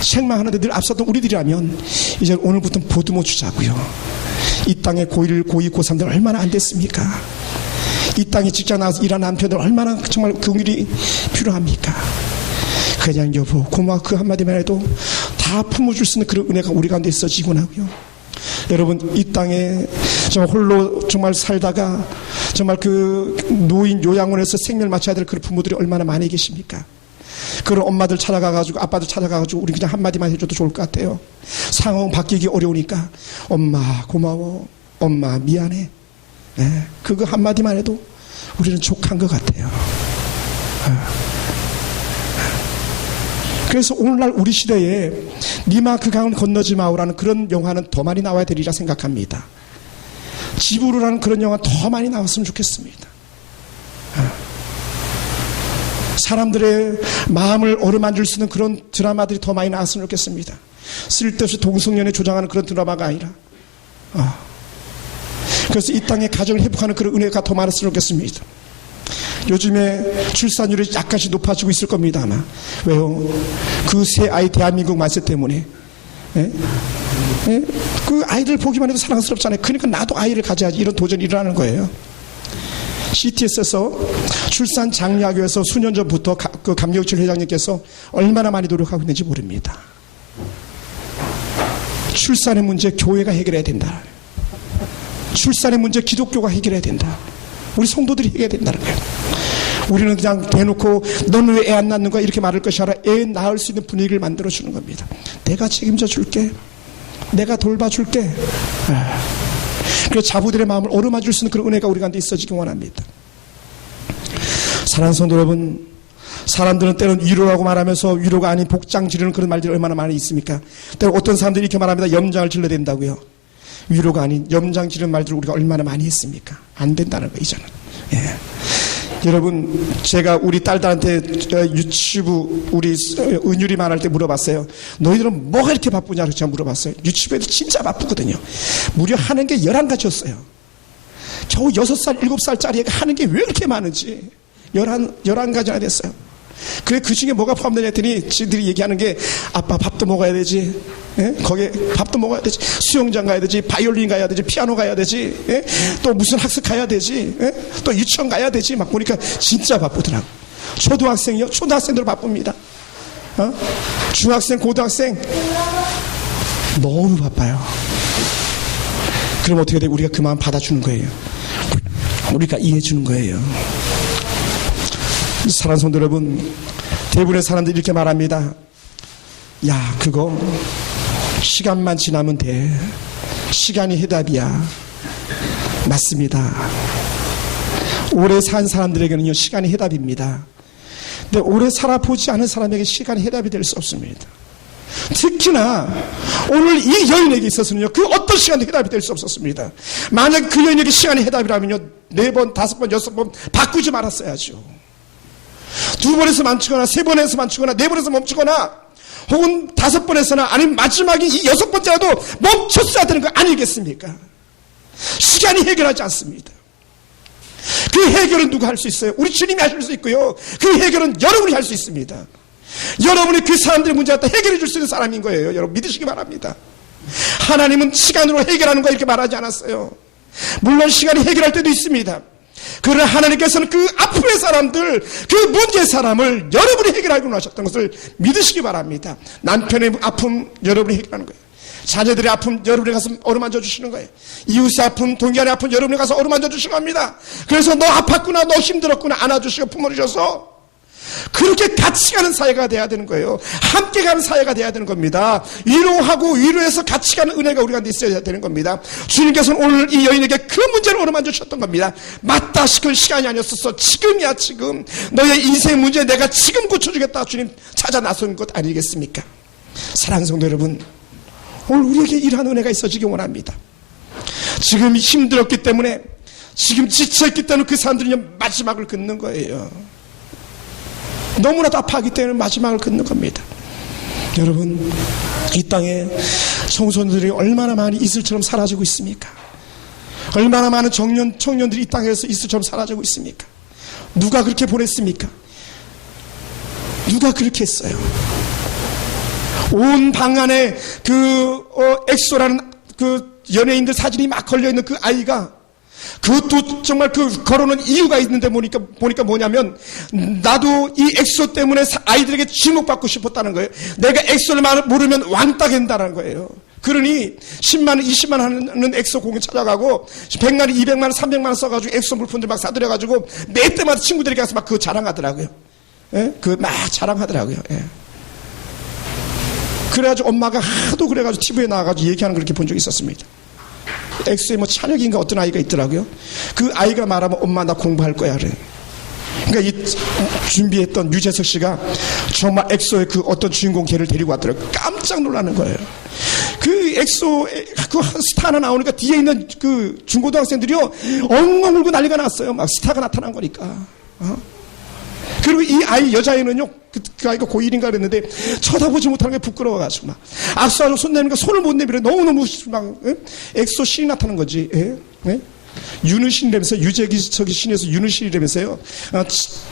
책망하는데 늘 앞섰던 우리들이라면 이제 오늘부터 보듬어 주자고요. 이 땅에 고1, 고2, 고3들 얼마나 안 됐습니까? 이 땅에 직장 나가서 일하는 남편들 얼마나 정말 그 일이 필요합니까? 그냥 여보 고마워 그 한마디만 해도 다 품어줄 수 있는 그런 은혜가 우리 가운데 있어지곤 하고요. 여러분 이 땅에 정말 홀로 정말 살다가 정말 그 노인 요양원에서 생명을 마쳐야 될 그런 부모들이 얼마나 많이 계십니까? 그런 엄마들 찾아가가지고 아빠들 찾아가가지고 우리 그냥 한마디만 해줘도 좋을 것 같아요. 상황 바뀌기 어려우니까 엄마 고마워, 엄마 미안해. 그거 한마디만 해도 우리는 족한 것 같아요. 그래서 오늘날 우리 시대에 니마 그 강을 건너지 마오라는 그런 영화는 더 많이 나와야 되리라 생각합니다. 지브루라는 그런 영화 더 많이 나왔으면 좋겠습니다. 사람들의 마음을 어루만질 수 있는 그런 드라마들이 더 많이 나왔으면 좋겠습니다. 쓸데없이 동성연애 조장하는 그런 드라마가 아니라 그래서 이 땅에 가정을 회복하는 그런 은혜가 더 많았으면 좋겠습니다. 요즘에 출산율이 약간씩 높아지고 있을 겁니다 아마. 왜요? 그 새 아이 대한민국 만세 때문에 그 아이들 보기만 해도 사랑스럽잖아요. 그러니까 나도 아이를 가져야지 이런 도전이 일어나는 거예요. CTS에서 출산 장려하기 위해서 수년 전부터 그 감경칠 회장님께서 얼마나 많이 노력하고 있는지 모릅니다. 출산의 문제 교회가 해결해야 된다. 출산의 문제 기독교가 해결해야 된다. 우리 성도들이 해결해야 된다는 거예요. 우리는 그냥 대놓고 너는 왜 애 안 낳는 거야 이렇게 말할 것이 아니라 애 낳을 수 있는 분위기를 만들어 주는 겁니다. 내가 책임져 줄게. 내가 돌봐줄게. 그래서 자부들의 마음을 어루만질 수 있는 그런 은혜가 우리 가운데 있어지기 원합니다. 사랑하는 성도 여러분, 사람들은 때로는 위로라고 말하면서 위로가 아닌 복장 지르는 그런 말들이 얼마나 많이 있습니까? 때로 어떤 사람들이 이렇게 말합니다. 염장을 질러야 된다고요. 위로가 아닌 염장 지르는 말들을 우리가 얼마나 많이 했습니까? 안 된다는 거예요 이제는. 여러분 제가 우리 딸들한테 유치부 우리 은율이 말할 때 물어봤어요. 너희들은 뭐가 이렇게 바쁘냐고 제가 물어봤어요. 유치부 애들 진짜 바쁘거든요. 무려 하는 게 11가지였어요. 겨우 6살 7살짜리 애가 하는 게 왜 이렇게 많은지 11가지나 됐어요. 그래 그 중에 뭐가 포함되냐 했더니 지들이 얘기하는 게 아빠 밥도 먹어야 되지, 거기에 밥도 먹어야 되지, 수영장 가야 되지, 바이올린 가야 되지, 피아노 가야 되지, 또 무슨 학습 가야 되지, 또 유치원 가야 되지. 막 보니까 진짜 바쁘더라고. 초등학생이요? 초등학생들 바쁩니다. 중학생, 고등학생 너무 바빠요. 그럼 어떻게 돼? 우리가 그 마음 받아주는 거예요. 우리가 이해해 주는 거예요. 사랑하는 성도 여러분, 대부분의 사람들이 이렇게 말합니다. 야 그거 시간만 지나면 돼. 시간이 해답이야. 맞습니다. 오래 산 사람들에게는요 시간이 해답입니다. 근데 오래 살아보지 않은 사람에게 시간이 해답이 될 수 없습니다. 특히나 오늘 이 여인에게 있어서는요 그 어떤 시간도 해답이 될 수 없었습니다. 만약 그 여인에게 시간이 해답이라면요 4번, 5번, 6번 바꾸지 말았어야죠. 2번에서 멈추거나 3번에서 멈추거나 4번에서 멈추거나 혹은 5번에서나 아니면 마지막에 이 6번째라도 멈췄어야 되는 거 아니겠습니까? 시간이 해결하지 않습니다. 그 해결은 누가 할 수 있어요? 우리 주님이 하실 수 있고요. 그 해결은 여러분이 할 수 있습니다. 여러분이 그 사람들의 문제를 다 해결해 줄 수 있는 사람인 거예요. 여러분 믿으시기 바랍니다. 하나님은 시간으로 해결하는 거 이렇게 말하지 않았어요. 물론 시간이 해결할 때도 있습니다. 그러나 하나님께서는 그 아픔의 사람들, 그 문제의 사람을 여러분이 해결하기로 하셨던 것을 믿으시기 바랍니다. 남편의 아픔 여러분이 해결하는 거예요. 자녀들의 아픔 여러분이 가서 어루만져 주시는 거예요. 이웃의 아픔, 동기간의 아픔 여러분이 가서 어루만져 주시는 겁니다. 그래서 너 아팠구나, 너 힘들었구나 안아주시고 품어주셔서 그렇게 같이 가는 사회가 돼야 되는 거예요. 함께 가는 사회가 돼야 되는 겁니다. 위로하고 위로해서 같이 가는 은혜가 우리 가운데 있어야 되는 겁니다. 주님께서는 오늘 이 여인에게 그 문제를 어루만져 주셨던 겁니다. 맞다 싶을 시간이 아니었었어. 지금이야 지금. 너의 인생 문제 내가 지금 고쳐주겠다. 주님 찾아 나선 것 아니겠습니까? 사랑하는 성도 여러분, 오늘 우리에게 이러한 은혜가 있어지기 원합니다. 지금 힘들었기 때문에, 지금 지쳤기 때문에 그 사람들이 마지막을 긋는 거예요. 너무나도 아파하기 때문에 마지막을 긋는 겁니다. 여러분, 이 땅에 청소년들이 얼마나 많이 이슬처럼 사라지고 있습니까? 얼마나 많은 청년들이 이 땅에서 이슬처럼 사라지고 있습니까? 누가 그렇게 보냈습니까? 누가 그렇게 했어요? 온 방 안에 엑소라는 그 연예인들 사진이 막 걸려있는 그 아이가, 그것도 정말 그 걸어놓은 이유가 있는데 보니까 뭐냐면, 나도 이 엑소 때문에 아이들에게 주목받고 싶었다는 거예요. 내가 엑소를 모르면 왕따 된다는 거예요. 그러니 10만원, 20만원 하는 엑소 공연 찾아가고 100만원, 200만원, 300만원 써가지고 엑소 물품들 막 사들여가지고 매 때마다 친구들에게 가서 막 그거 자랑하더라고요. 예? 그 막 자랑하더라고요. 예. 그래가지고 엄마가 하도 그래가지고 TV에 나와가지고 얘기하는 걸 그렇게 본 적이 있었습니다. 엑소의 뭐 찬혁인가 어떤 아이가 있더라고요. 그 아이가 말하면 엄마 나 공부할 거야 그래. 그러니까 이 준비했던 유재석 씨가 정말 엑소의 그 어떤 주인공 걔를 데리고 왔더라고요. 깜짝 놀라는 거예요. 그 엑소 그 스타 하나 나오니까 뒤에 있는 그 중고등학생들이요 엉엉 울고 난리가 났어요. 막 스타가 나타난 거니까. 그리고 이 아이, 여자애는요, 그 아이가 고1인가 그랬는데, 쳐다보지 못하는 게 부끄러워가지고, 막, 악수하고 손 내는 거 손을 못 내밀어. 너무너무 막, 엑소 신이 나타난 거지, 윤의 신이라면서, 유재기 저기 신에서 윤의 신이라면서요,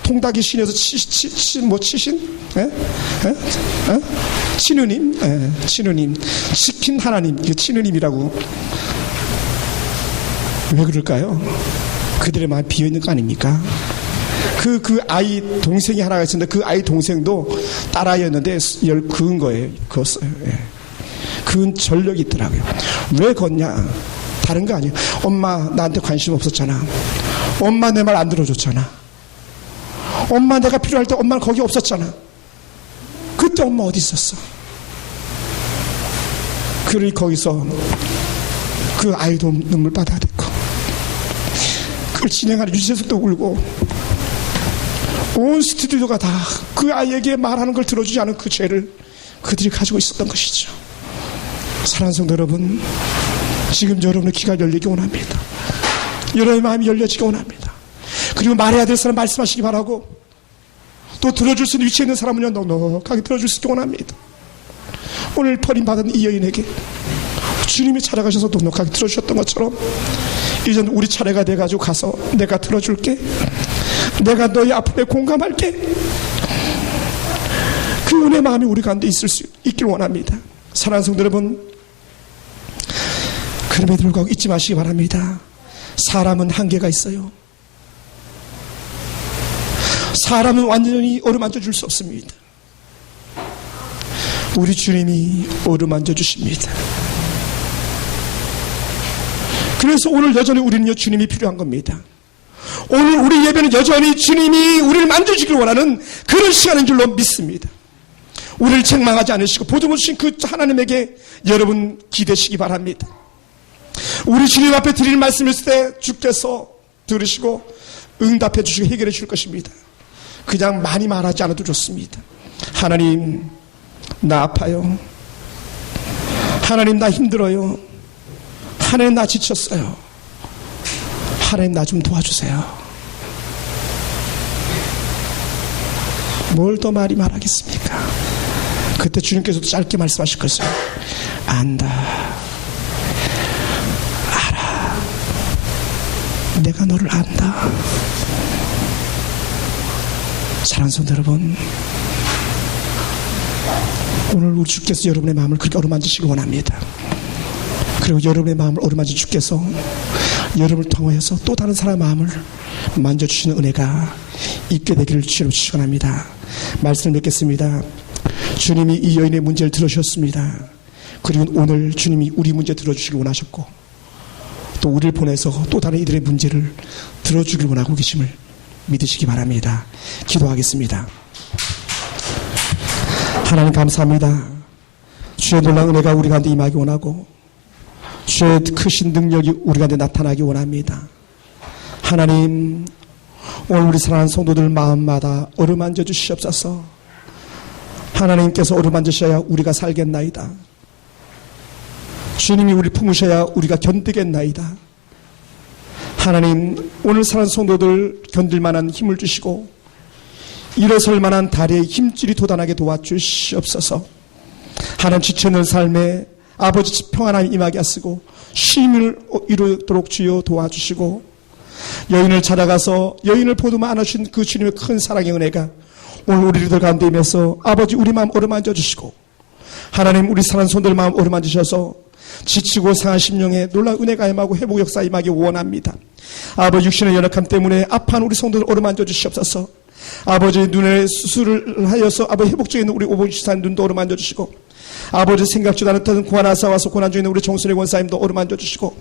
통닭이 신에서 치신? 친우님? 친우님. 치킨 하나님, 친우님이라고. 왜 그럴까요? 그들의 마음이 비어있는 거 아닙니까? 그 아이 동생이 하나가 있었는데 그 아이 동생도 딸아이였는데 열 그은 거예요. 그었어요. 예. 그은 전력이 있더라고요. 왜 걷냐? 다른 거 아니에요. 엄마 나한테 관심 없었잖아. 엄마 내 말 안 들어줬잖아. 엄마 내가 필요할 때 엄마는 거기 없었잖아. 그때 엄마 어디 있었어? 그러니 거기서 그 아이도 눈물 받아댔고 그걸 진행하는 유재석도 울고 온 스튜디오가 다 그 아이에게 말하는 걸 들어주지 않은 그 죄를 그들이 가지고 있었던 것이죠. 사랑하는 성도 여러분, 지금 여러분의 귀가 열리기 원합니다. 여러분의 마음이 열려지기 원합니다. 그리고 말해야 될 사람 말씀하시기 바라고, 또 들어줄 수 있는 위치에 있는 사람은요 넉넉하게 들어줄 수 있기 원합니다. 오늘 버림받은 이 여인에게 주님이 찾아가셔서 넉넉하게 들어주셨던 것처럼 이젠 우리 차례가 돼가지고 가서 내가 들어줄게, 내가 너의 아픔에 공감할게, 그 은혜의 마음이 우리 가운데 있을 수 있길 원합니다. 사랑하는 성도 여러분, 그럼에도 불구하고 잊지 마시기 바랍니다. 사람은 한계가 있어요. 사람은 완전히 어루만져 줄 수 없습니다. 우리 주님이 어루만져 주십니다. 그래서 오늘 여전히 우리는요 주님이 필요한 겁니다. 오늘 우리 예배는 여전히 주님이 우리를 만져주길 원하는 그런 시간인 줄로 믿습니다. 우리를 책망하지 않으시고 보증을 주신 그 하나님에게 여러분 기대시기 바랍니다. 우리 주님 앞에 드릴 말씀을 했을 때 주께서 들으시고 응답해 주시고 해결해 주실 것입니다. 그냥 많이 말하지 않아도 좋습니다. 하나님 나 아파요. 하나님 나 힘들어요. 하나님 나 지쳤어요. 하나님 나 좀 도와주세요. 뭘 더 많이 말하겠습니까? 그때 주님께서도 짧게 말씀하실 것을 안다, 알아, 내가 너를 안다. 사랑하는 성도 여러분, 오늘 우리 주께서 여러분의 마음을 그렇게 어루만지시기 원합니다. 그리고 여러분의 마음을 어루만진 주께서 여러분을 통해서 또 다른 사람의 마음을 만져주시는 은혜가 있게 되기를 주로 축원합니다. 말씀을 맺겠습니다. 주님이 이 여인의 문제를 들어주셨습니다. 그리고 오늘 주님이 우리 문제 들어주시길 원하셨고, 또 우리를 보내서 또 다른 이들의 문제를 들어주길 원하고 계심을 믿으시기 바랍니다. 기도하겠습니다. 하나님 감사합니다. 주의 놀라운 은혜가 우리 가운데 임하기 원하고, 주의 크신 능력이 우리 가운데 나타나기 원합니다. 하나님, 오늘 우리 사랑하는 성도들 마음마다 어루만져 주시옵소서. 하나님께서 어루만지셔야 우리가 살겠나이다. 주님이 우리 품으셔야 우리가 견디겠나이다. 하나님, 오늘 사랑하는 성도들 견딜 만한 힘을 주시고 일어설 만한 다리에 힘줄이 돋아나게 도와주시옵소서. 하나님, 지쳐있는 삶에 아버지 평안함이 임하게 하시고 쉼을 이루도록 주여 도와주시고, 여인을 찾아가서 여인을 보도만 안아주신 그 주님의 큰 사랑의 은혜가 오늘 우리들 가운데 임해서 아버지 우리 마음 어루만져 주시고, 하나님 우리 사랑하는 손들 마음 어루만지셔서 지치고 상한 심령에 놀라운 은혜가 임하고 회복 역사 임하기 원합니다. 아버지, 육신의 연약함 때문에 아파하는 우리 성도들 어루만져 주시옵소서. 아버지, 눈에 수술을 하여서 아버지 회복중에 있는 우리 오봉시사님 눈도 어루만져 주시고, 아버지 생각지도 않았던 고난아사 와서 고난 중에 있는 우리 정순의 권사님도 어루만져 주시고,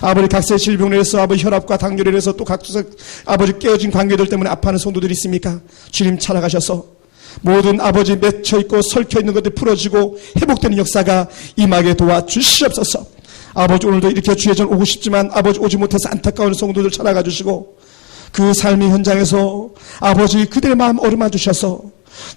아버지 각세 질병을 해서 아버지 혈압과 당뇨를 해서 또 각색 아버지 깨어진 관계들 때문에 아파하는 성도들이 있습니까? 주님 찾아가셔서 모든 아버지 맺혀있고 설켜있는 것들이 풀어지고 회복되는 역사가 임하게 도와주시옵소서. 아버지, 오늘도 이렇게 주의 전 오고 싶지만 아버지 오지 못해서 안타까운 성도들 찾아가 주시고, 그 삶의 현장에서 아버지 그들의 마음 어루만주셔서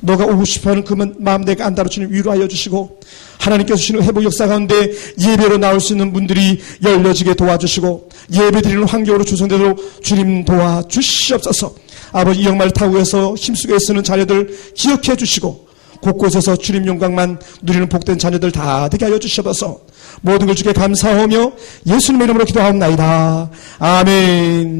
너가 오고 싶어하는 그 마음 내가 안다로 주님 위로하여 주시고, 하나님께서 주시는 회복 역사 가운데 예배로 나올 수 있는 분들이 열려지게 도와주시고, 예배 드리는 환경으로 조성되도록 주님 도와주시옵소서. 아버지, 이 영마를 타고 해서 힘쓰게 쓰는 자녀들 기억해 주시고, 곳곳에서 주님 영광만 누리는 복된 자녀들 다 되게 하여 주시옵소서. 모든 걸 주께 감사하며 예수님의 이름으로 기도하옵나이다. 아멘.